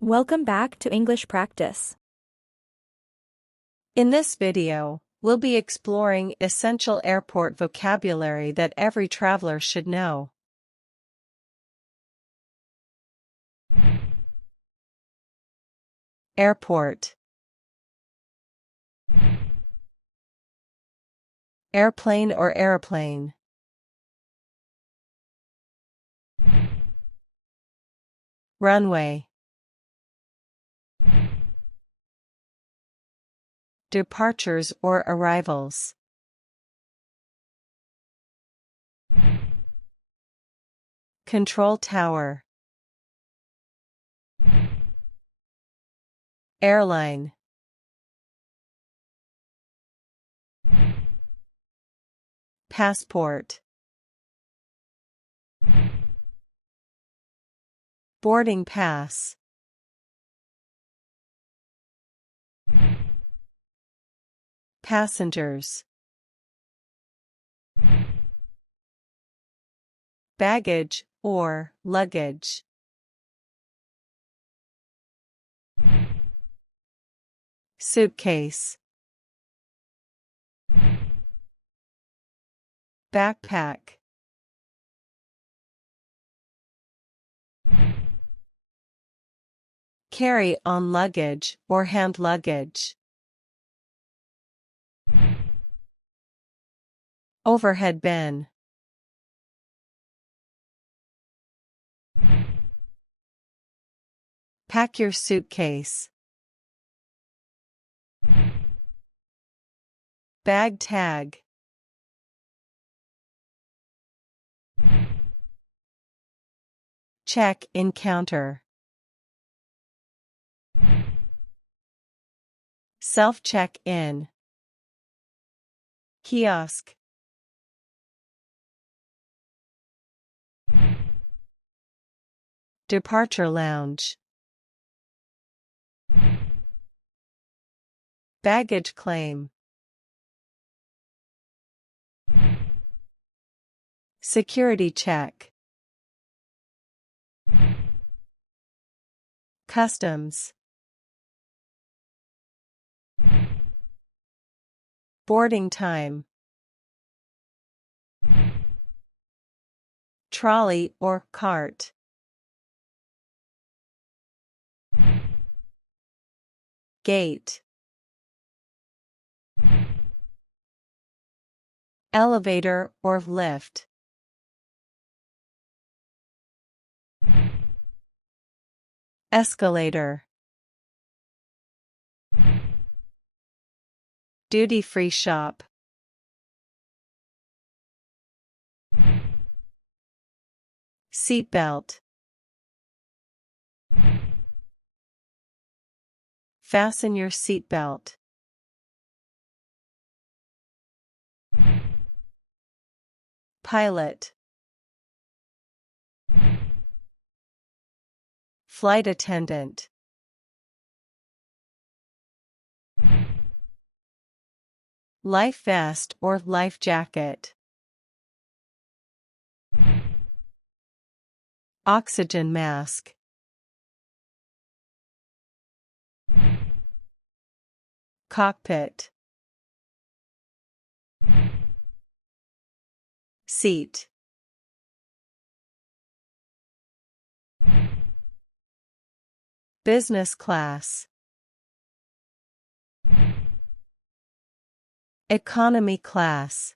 Welcome back to English Practice. In this video, we'll be exploring essential airport vocabulary that every traveler should know. Airport. Airplane or aeroplane. Runway. Departures or arrivals. Control tower. Airline. Passport. Boarding pass. Passengers. Baggage or luggage. Suitcase. Backpack. Carry-on luggage or hand luggage. Overhead bin. Pack your suitcase. Bag tag. Check-in counter. Self-check-in. Kiosk. Departure lounge. Baggage claim. Security check. Customs. Boarding time. Trolley or cart. Gate. Elevator or lift. Escalator. Duty-free shop. Seatbelt. Fasten your seatbelt. Pilot. Flight attendant. Life vest or life jacket. Oxygen mask. Cockpit. Seat. Business class. Economy class.